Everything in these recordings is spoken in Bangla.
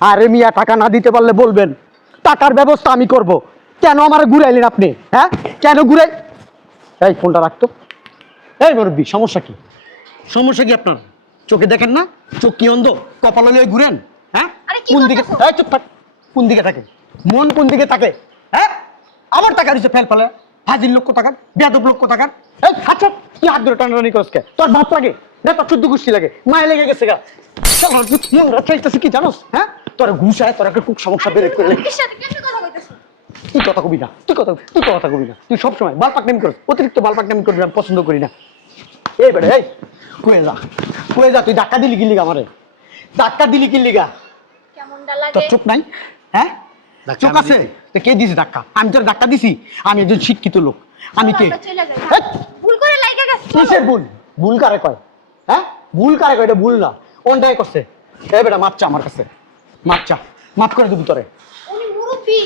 আরে মিয়া টাকা না দিতে পারলে বলবেন, টাকার ব্যবস্থা আমি করব। কেন আমার ঘুরাইলেন আপনি? হ্যাঁ কেন ঘুরাই? এই ফোনটা রাখতো। এই মুরব্বি সমস্যা কি? সমস্যা কি আপনার? চোখে দেখেন না? চোখ কি অন্ধ? কপালে নিয়ে ঘুরেন? হ্যাঁ কোন দিকে? এই চুপ থাক। কোন দিকে থাকে মন? কোন দিকে থাকে? হ্যাঁ আমার টাকা দিচ্ছে ফেল ফেলে হাজির লক্ষ টাকার বেয়াদব লক্ষ টাকার। এই আচ্ছা কি হাত ধরে টানাটানি করছে? তোর বাপ লাগে না তোর 14 গোষ্ঠী লাগে? মায়ে লেগে গেছে গা। মন চাইতেছে কি জানোস? হ্যাঁ তোর ঘুষায় তোর একটা খুব সমস্যা বেড়ে করে। তুই কথা কবি না, তুই কথা কবি না। তুই সবসময় বালপাক নেমি করিস, অতিরিক্ত বালপাক নেমি করবি আমি পছন্দ করি না। এই বেটা এই কয়ে যা তুই ধাক্কা দিলি কিল্লিগা আমারে? ধাক্কা দিলি কিল্লিগা? তোর চোখ নাই? হ্যাঁ চোখ আছে? কে দিছে ধাক্কা? আমি তোর ধাক্কা দিছি? আমি একজন শিক্ষিত লোক। আমি কে? ভুল করে লাইগা গেছে। কিসের ভুল? ভুল কারে কয়? হ্যাঁ ভুল কারে কয়? এটা ভুল না, অন্যায় করছে। এই বেটা মাপচা আমার কাছে, মাপচা মাফ করে দিবি তোরে। উনি মুরব্বি।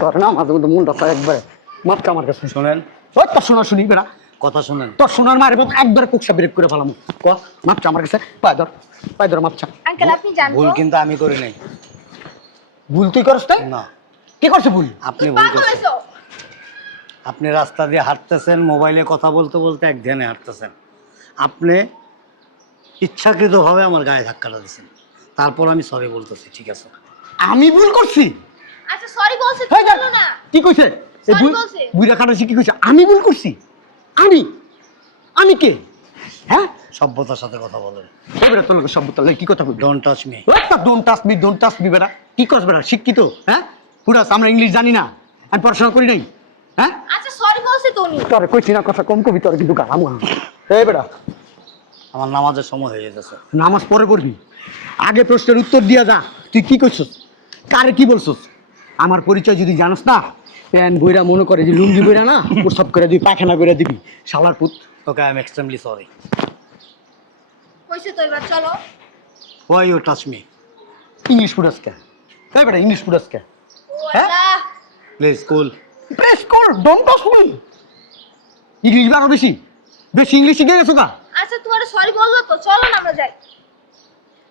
তোর না মাঝে মধ্যে মন রাখা একবারে মাপচা আমার কাছে। শোনেন, ওই তোর শোনা শুনি বেটা, কথা শোনেন। তোর শোনার মারে একবারে কুকসা ব্রেক করে ফেলাম। ক মাপচা আমার কাছে, পায় ধর মাপচা। আঙ্কেল আপনি জানেন ভুল কিন্তু আমি করি নাই। ভুল তুই করছ? তাই না, কে করছে ভুল? আপনি ভুল পাগল করছেন। হইছো। আপনি রাস্তা দিয়ে হাঁটতেছেন, মোবাইলে কথা বলতে বলতে এক ধ্যানে হাঁটতেছেন। আপনি ইচ্ছাকৃতভাবে আমার গায়ে ধাক্কাটা দিচ্ছেন। তারপর আমি সরি বলতেছি, ঠিক আছে? আমি ভুল করছি? আচ্ছা সরি বলছে তো হয়ে যা। বলো না। কি কইছে? এই Sorry বলছে। বুইরা খাটাছি কি কইছে? আমি ভুল করছি? আমি আমি কে? হ্যাঁ সভ্যতার সাথে কথা বলেন। এবারে তোর লোক সভ্যতা কি কথা বলবি? Don't touch me. Don't touch me বেটা। কি করছ বেটা? শিক্ষিত? হ্যাঁ পুরাস আমরা ইংলিশ জানি না, আমি পড়াশোনা করি নাই। হ্যাঁ আচ্ছা সরি বলছে তো উনি। তোরে কইছি না কথা কম কবি, তোরে কিন্তু গালাম। এই বেটা আমার নামাজের সময় হয়ে যেতেছে। নামাজ পরে পড়বি, আগে প্রশ্নের উত্তর দিয়া যা। তুই কি কইছস? কারে কি বলছস? আমার পরিচয় যদি জানোস না, প্যান বইরা মনে করে যে লুঙ্গি বইরা না প্রস্তাব করে দিবি, পায়খানা করে দিবি শালার পুত। Okay, I am extremely sorry. কইছে তো এবার চলো। Why you touch me? English পুরস্কার তাই বেটা, ইংলিশ পুরস্কার। ও হ্যাঁ? আল্লাহ। Please cool. প্রেস কর, ডোন্ট টাচ মি। ইংলিশ বারো বেশি বেশি ইংলিশ শিখে গেছো না? আচ্ছা তোমার সরি বললো তো চলো না আমরা যাই।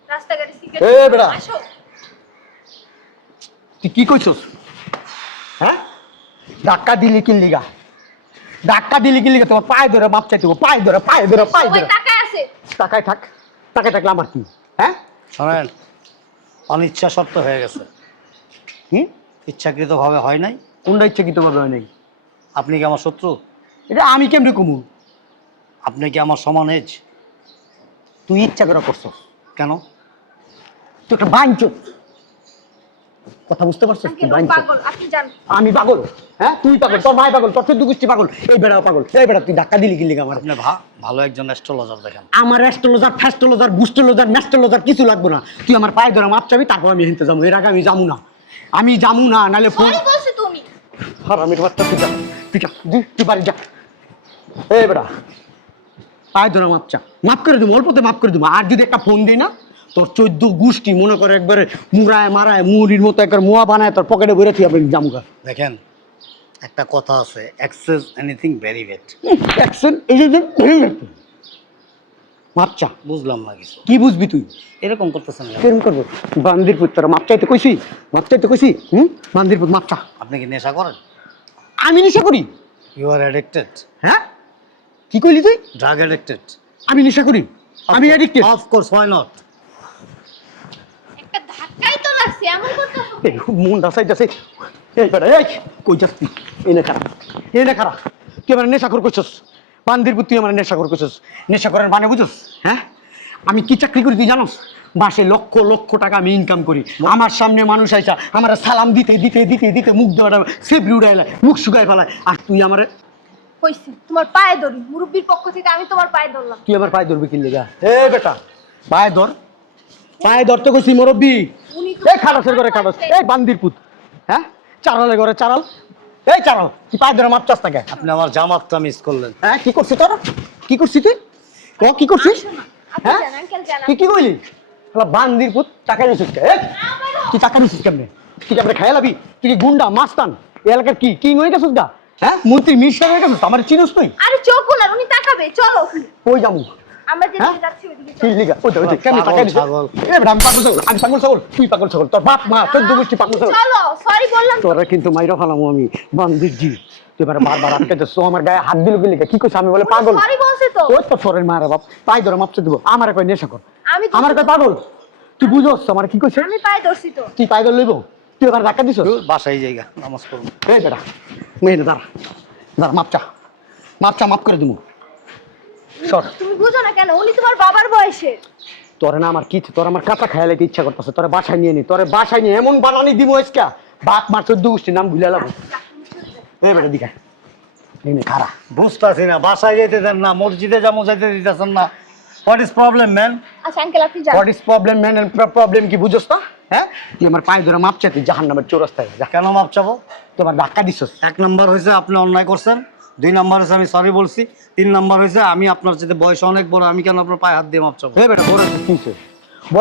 রাস্তাঘাটে সিগারেট। এ বেটা। আসো। তুই কি কইছস? হ্যাঁ ধাক্কা দিলি কি লিগা? ধাক্কা দিলি কি লিগা? তোমার পায়ে ধরে মাপ চাইতে হবে, পায়ে ধরে সবাই টাকায় আছে। টাকায় থাক, টাকায় থাকলে আমার কি? হ্যাঁ শোনেন, অনিচ্ছা সত্য হয়ে গেছে, কি? ইচ্ছাকৃতভাবে হয় নাই। কোনটা ইচ্ছে কি তোমার হয় নাই? আপনি কি আমার শত্রু? এটা আমি কেমনে কমু? আপনি কি আমার সমান এজ? তুই ইচ্ছা করে করছস। কেন? তুই একটা বাঞ্চোত, কথা বুঝতে পারছিস? তুই আঙ্কেল ও বাঞ্চোত। পাগল আপনি জানেন। আমি পাগল? হ্যাঁ তুই পাগল, তোর মায় পাগল, তোর 14 গোষ্ঠী পাগল, এই বেড়াও পাগল। এই বেড়া তুই ধাক্কা দিলি কি লিগা আমার? আপনি ভালো একজন অ্যাস্ট্রোলজার দেখেন। আমার অ্যাস্ট্রোলজার ফ্যাস্ট্রোলজার বুস্ট্রোলজার ম্যাস্ট্রোলজার কিছু লাগবে না। তুই আমার পায়ে ধরে মাপ চাবি, তারপর আমি হিনতে যাবো। এর আগে আমি যাবো না, আমি যাবো না। নাহলে ফোন সরি বলছে তো উনি। হারামির বাচ্চা, তুই যা, তুই বাড়ি যা। এই বেটা পায়ে ধরে মাপ চা, মাফ করে দেবো, অল্পতে মাফ করে দেবো। আর যদি একটা ফোন দিই না, তোর 14 গোষ্ঠী মনে করে একবারে মুড়ায় মারায় মুড়ির মতো একবার মোয়া বানায় তোর পকেটে ভরে তুই আপনি জামুগা। দেখেন, একটা কথা আছে, excess anything very bad. Action এই যে মাপ চা। বুঝলাম না কিছু। কি বুঝবি তুই? এরকম করতেছেন কেন? কেরম করবো? বান্দির পুত তোরা মাপ চাইতে কইছি, বান্দির পুত মাপ চা। আপনি কি নেশা করেন? আমি নেশা করি? You are addicted. হ্যাঁ কি কইলি তুই? Drug addicted. আমি নেশা করি? আমি addicted? Of course, why not? একটা ধাক্কাই তো লাগছে এমন করতে হবে। এই মুন্ডা সাইডাছে। এই বেটা এই কই যাস তুই? এনে খারা তুই আমার নেশাখোর কইছস? বান্দির পুত তুই আমার নেশাখোর কইছস? নেশা করার মানে বুঝছস? হ্যাঁ আমি কি চাকরি করি তুই জানোস? মাসে লক্ষ লক্ষ টাকা আমি ইনকাম করি। আমার সামনে মানুষ আইসা আমার সালাম দিতে দিতে দিতে দিতে মুখ দেওয়াটা সেবরি উড়াইলা, মুখ শুকাই ফেলায়। আর তুই আমার কইছি তোমার পায়ে ধরি, মুরব্বির পক্ষ থেকে আমি তোমার পায়ে ধরলাম। তুই আমার পায়ে ধরবি কি লেগা? এই বেটা পায়ে ধর, পায়ে ধরতে কইছি মুরব্বি। উনি তো এই খাটাসের ঘরে খাটাস, এই বান্দির পুত। হ্যাঁ চারালের ঘরে চারাল, এই চারাল তুই পায়ে ধরে মাপ চাস তাকে? আপনি আমার জামাতটা মিস করলেন। হ্যাঁ কি করছিস তোর? কি করছিস তুই? ও কি করছিস? আসো না। আপনি হ্যাঁ জানেন আঙ্কেল জানেন। তুই কি কইলি? শালা বান্দির পুত টাকা নিছিস কে? তুই টাকা নিছিস কেমনে? তুই কেমনে খাইয়া লাবি? তুই কি গুন্ডা মাস্তান? এই এলাকার কি কিং হয়ে গেছিস গা? হ্যাঁ মন্ত্রী মিনিস্টার হয়ে গেছিস? আমার চিনিস তুই? আরে চোখ না উনি তাকাবে চলো। কই যামু? আমরা হ্যাঁ? যেদিকে যাচ্ছি ওইদিকে কি চল। লিগা ওই তো কেন পাগল টাকা দিছ ছাগল। এ বেটা আমি পাগল ছাগল তুই পাগল ছাগল তোর বাপ মা 14 গোষ্ঠী পাগল ছাগল চলো সরি বললাম তো। তোরা কিন্তু মাইরা ফেলামো আমি বান্দির জি তুই এবারে বারবার আটকে যাচ্ছ আমার গায়ে হাত দিল কি লিগা কি কইছ আমি বলে পাগল সরি বলছি তো। ওই তো সরের মারা বাপ পাই ধরে মাপছে দিব আমার কই নেশা কর আমি তো- আমার কই পাগল তুই বুঝছস আমার কি কইছে আমি পায়ে ধরছি তো। তুই পাই ধরে লইব তুই এবার ধাক্কা দিছস বাসায় জায়গা নামাজ পড়বো। এই বেটা মেয়ে দাঁড়া দাঁড়া মাপ করে দিমু সর তুমি বুঝো না কেন? উনি তোমার বাবার বয়সে। তোর না আমার কি তোর আমার কাঁচা খাইয়া লাইতে ইচ্ছা করতেছে তোর বাসায় নিয়ে নি তোর বাসায় নিয়ে এমন বানানি দিব আজকা বাপ মার 14 গোষ্ঠীর নাম ভুলে লাভ এই বেটা দিকা এই নে খারা বুঝতেছি না, বাসায় যেতে দেন না, মসজিদে যাবো যাইতে দিতেছেন না। What is problem man? আচ্ছা আঙ্কেল আপনি যান। What is problem man problem কি বুঝছস না হ্যাঁ তুই আমার পায়ে ধরে মাপ চাইতে জাহান্নামের চৌরাস্তায় যা কেন মাপ চাবো? তোমার ধাক্কা দিছস 1 নাম্বার হয়েছে আপনি অন্যায় করছেন, 2 নাম্বার হয়েছে আমি সরি বলছি, 3 নাম্বার হয়েছে আমি আপনার সাথে বয়স অনেক বড়, আমি কেন আপনার পায়ে হাত দিয়ে মাপ চাবো? এই বেটা বড়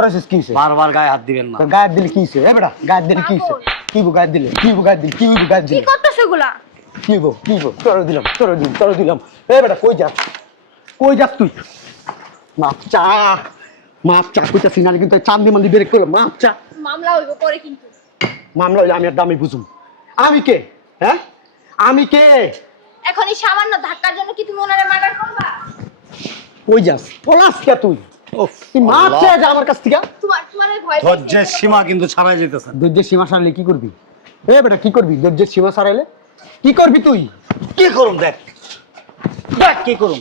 হইছিস কি হইছে বারবার গায়ে হাত দিবেন না। তোর গায়ে দিলে কি হইছে এই বেটা গায়ে দিলে কি হইছে কি বু গায়ে দিলে কি গায়ে কি দিলে করতেছ এগুলা? কি তোর দিলাম এই বেটা কই যাস তুই মাপ চা কইতাছি না কিন্তু চান্দি মান্দি বের করলাম মাপ চা মামলা হইব পরে কিন্তু। মামলা হইলে আমি আর দামি বুঝুম আমি কে হ্যাঁ আমি কে এখন এই সামান্য ধাক্কার জন্য কি তুমি ওনারে মার্ডার করবা? কই যাস পলাস কে তুই উফ, তুই মাপ আল্লাহ। চা যা আমার কাছ থেকে তোমার এই ভয় ধৈর্যের সীমা কিন্তু ছাড়াই যেতেছেন। ধৈর্যের সীমা সারাইলে কি করবি এ বেটা কি করবি ধৈর্যের সীমা সারাইলে কি করবি তুই কি করুন দেখ, দেখ কি করুন,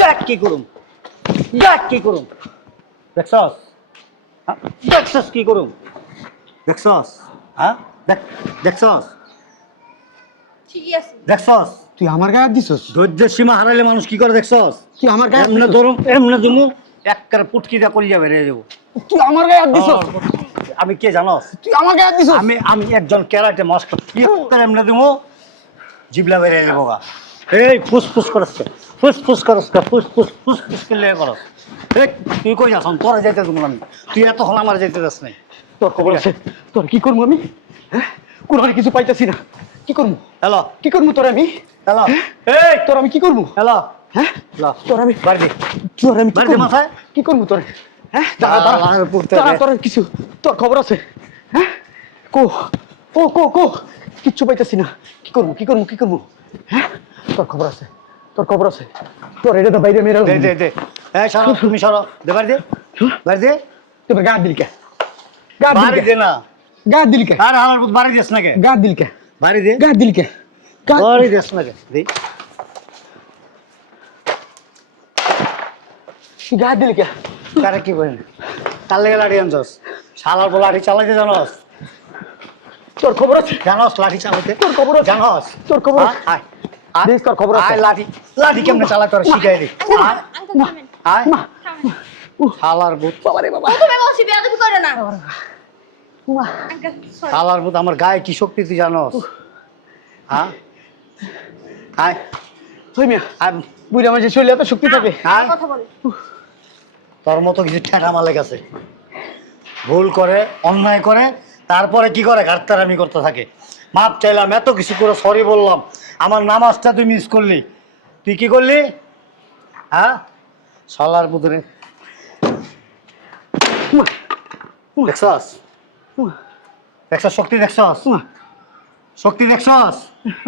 দেখ কি করুন, দেখ কি করুন, দেখছস? হ্যাঁ? দেখছস কি করুন, দেখছস? হ্যাঁ দেখছস, ঠিকই আছে। দেখছস? তুই আমার গায়ে হাত দিছস ধৈর্যের সীমা হারাইলে মানুষ কি করে দেখছস? তুই আমার গায়ে হাত এমনে দিছস? ধরুন এমনে ধরুন একবারে পুটকি দা কলিয়া বেরিয়ে যাবো। তুই আমার গায়ে হাত দিছস আমি কে জানোস? তুই আমার গায়ে হাত দিছস আমি একজন ক্যারাটে মাস্টার, কি করে এমনে দিমু জিবলা বেরিয়ে যাবো গা। এই ফুসফুস করস কে? ফুসফুস করলে করস। এই তুই কই যাস? তোরা যাইতে তুমি আমি, তুই এতক্ষণ আমার যাইতে যাস নাই। তোর খবর আছে তোর কি করবো আমি হ্যাঁ কোরবানি কিছু পাইতাছি না কি করবো হ্যালো কি করবো তোর আমি হ্যালো, এই তোর আমি কি করবো হ্যালো হ্যাঁ হ্যালো, তোর আমি বাড়ি দে। তোর আমি কি বাড়ি দে করবো? মাথায়। কি করবো তোর হ্যাঁ আমি পড়তে দে। তোর কিছু তোর খবর আছে হ্যাঁ কো কিচ্ছু পাইতাছি না কি করবো হ্যাঁ তোর খবর আছে তোর এটা তো বাইরে মেরে দে এই সরো, তুমি সরো, দে বাড়ি দে, বাড়ি দে, তুমি গা দিল কে বাড়ি দে না। গা দিল কে আর আমার পুত বাড়ি দিস না কে? গা দিল কে বাড়ি দে, গা দিল কে বাড়ি দিস না কে? দে গা দিল কে কারে কি করেন? কার লেগে লাঠি আনছস? শালার বল লাঠি চালাইতে জানোস? তোর খবর আছে জানোস লাঠি চালাইতে? তোর খবর আছে জানোস? তোর খবর আছে আয় আয়, দেখ তোর খবর আছে আয় লাঠি কেমনে চালায় তোর শিখাই দি। আয় আঙ্কেল থামেন। আয় মা শালার ভূত, বাবা রে বাবা প্রথমে বলছি বেয়াদবি করে না। মা আঙ্কেল সরি। শালার ভূত, আমার গায়ে কি শক্তি তুই জানোস? হ্যাঁ আয় তুই মিয়া আয় বুড়ি আমার যে শরীরে এত শক্তি থাকে আয়, কথা বল। তোর মতো কিছু ঠেকা মালে গেছে, ভুল করে অন্যায় করে তারপরে কি করে ঘাটতারামি করতে থাকে। মাপ চাইলাম, এত কিছু করে সরি বললাম, আমার নামাজটা তুই মিস করলি, তুই কি করলি? হ্যাঁ শালার পুতুরে, দেখছস? দেখছস শক্তি? দেখছস শক্তি? দেখছস?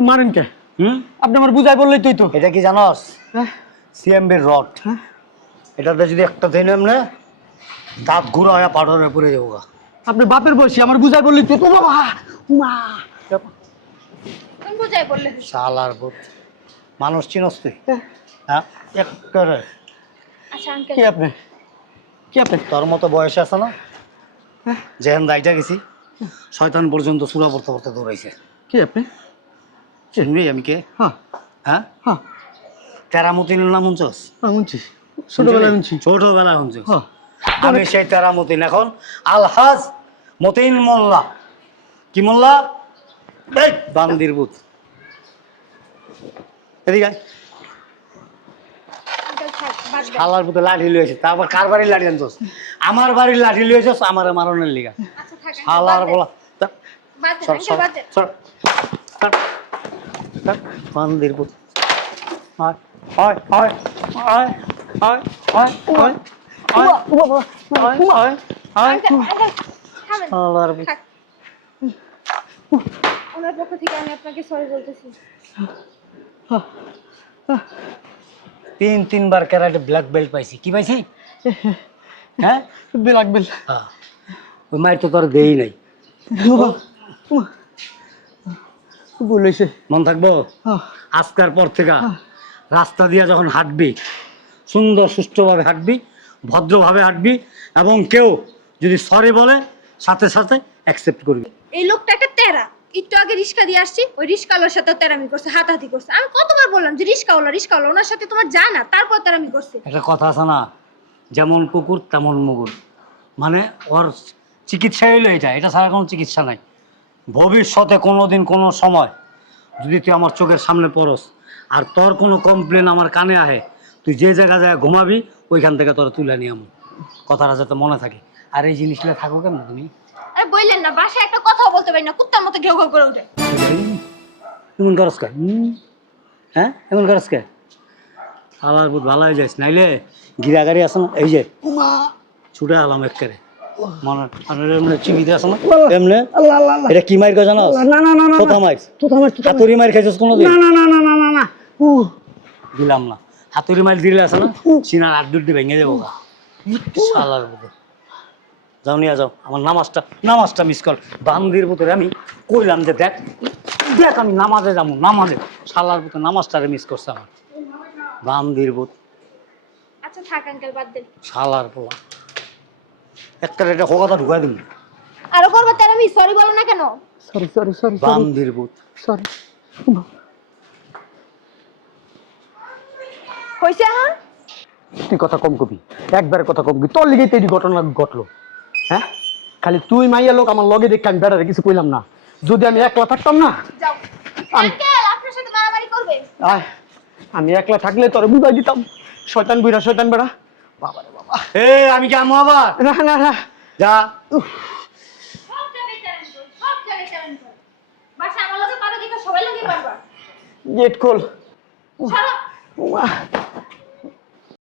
মারেন কে হুম, আপনি আমার বুঝাই বললেই তুই তো এটা কি জানস? হ্যাঁ সিএমবির রড, হ্যাঁ? এটাতে যদি একটা দিন এমনে দাঁত ঘুরা হয়ে পাথরে পড়ে যাবো গা। আপনি বাপের বয়সী আমার বুঝাই বললেই তুই তো বাবা মা তুমি বুঝাই বললে। শালার ভূত, মানুষ চিনস তুই? হ্যাঁ একেবারে আচ্ছা আঙ্কেল কি আপনি তোর মতো বয়স আছে না, যেহেন দায়িটা গেছি শয়তান পর্যন্ত চূড়া পড়তে পড়তে দৌড়াইছে। কি আপনি চিনবি আমি কে? হ্যাঁ হ্যাঁ হ্যাঁ তেরামতিনের নাম শুনছস? শুনছি ছোটবেলায় শুনছি ছোটবেলায় শুনছস? হ্যাঁ আমি সেই তেরামতিন, এখন আলহাজ মতিন মোল্লা। কি মোল্লা? এই বান্দির ভূত, এদিকে আয়। আঙ্কেল থাক বাদ দেন। শালার ভূতে লাঠি লইছে, তারপর কার বাড়ির লাঠি আনছস? আমার বাড়ির লাঠি লইছস আমার মারনের লিগা। আচ্ছা থাক আঙ্কেল, শালার বাদ দেন। বলা বাদ দেন সর আঙ্কেল সর বাদ দেন। সর বান্দির ভূত, আয় আয় আয় আয় আঙ্কেল থামেন থাক। ওনার পক্ষ থেকে আমি আপনাকে সরি বলতেছি। 3বার ক্যারাটে ব্ল্যাক বেল্ট পাইছি। কি পাইছি? হ্যাঁ, ব্ল্যাক বেল্ট। হ্যাঁ। ওই মায়ের তো তোর দেই নাই। ভুল হয়েছে। মন থাকবো? আজকের পর থেকে রাস্তা দিয়ে যখন হাঁটবি, সুন্দর সুষ্ঠুভাবে হাঁটবি, ভদ্রভাবে হাঁটবি, এবং কেউ যদি সরি বলে সাথে সাথে অ্যাকসেপ্ট করবি। এই লোকটা একটা তেরা। একটু আগে রিস্কা দিয়ে আসছি, ওই রিস্কাওয়ালার সাথে তেরামি করছে, হাতাহাতি করছে। আমি কতবার বললাম যে রিস্কাওয়ালা ওনার সাথে তোমার যায় না, তারপর তেরামি করছে। একটা কথা আছে না, যেমন কুকুর তেমন মুগুর। মানে ওর চিকিৎসা হইলো এটা ছাড়া কোনো চিকিৎসা নাই। ভবিষ্যতে কোনো দিন কোনো সময় যদি তুই আমার চোখের সামনে পড়স আর তোর কোনো কমপ্লেন আমার কানে আহে, তুই যে জায়গায় ঘুমাবি ওইখান থেকে তোর তুলে নিয়ে আমো। কথাটা যাতে মনে থাকে। আর এই জিনিসটা থাকো কেমন তুমি? আরে বললেন না, বাসায় একটা কথাও বলতে পারি না, কুত্তার মতো ঘেউ ঘেউ করে উঠে। এমন করস কে? হ্যাঁ, এমন করস কে? আবার বহুত ভালো হয়ে যাস, নাইলে গিরাগাড়ি আছে না, এই যে ছুটে আলাম একেবারে মনে। এমনি চিবিতে আছে না এমনি। এটা কি মাইর জানো? কোথা মাইর? হাতুড়ি মাইর খাইছিস কোনোদিন? দিলাম না। হাতুড়ি মাইর দিলে আছে না, সিনার আড্ডুড্ডি ভেঙে যাবো। শালার মতো যাও, নিয়ে যাও। আমার নামাজটা মিস কর। বান্দির ভিতরে আমি কইলাম যে দেখ দেখ আমি নামাজে যাবো, নামাজে শালার ভিতরে নামাজটারে মিস করছে আমার বান্দির ভূত। আচ্ছা থাক আঙ্কেল, বাদ দেন। শালার পোলা একটা এটা হোকাটা ঢুকাই দিন। আরো করবে তেরামি, সরি বলো না কেন? সরি সরি সরি বান্দির ভূত। সরি। হইছে এখন? তুই কথা কম কবি, একবারে কথা কম কবি। তোর লিগেই তো এই ঘটনা ঘটলো। হ্যাঁ, খালি তুই মাইয়া লোক আমার লগে দেখে আমি বেড়ারে কিছু কইলাম না। যদি আমি একলা থাকতাম না, যাও আঙ্কেল, আপনার সাথে মারামারি করবে? আয় আমি একলা থাকলে তোরে বুঝাই দিতাম। শয়তান বুইরা, শয়তান বেড়া। বাবা রে বাবা। এ আমি কি আমু আবার? না না না, যা। সব জায়গায় চ্যালেঞ্জ করো, সব জায়গায় চ্যালেঞ্জ করো। বাসা আমার লগে পারো, দেখো সবাই লগে পারবা। গেট খোল। ছাড়ো। উমা।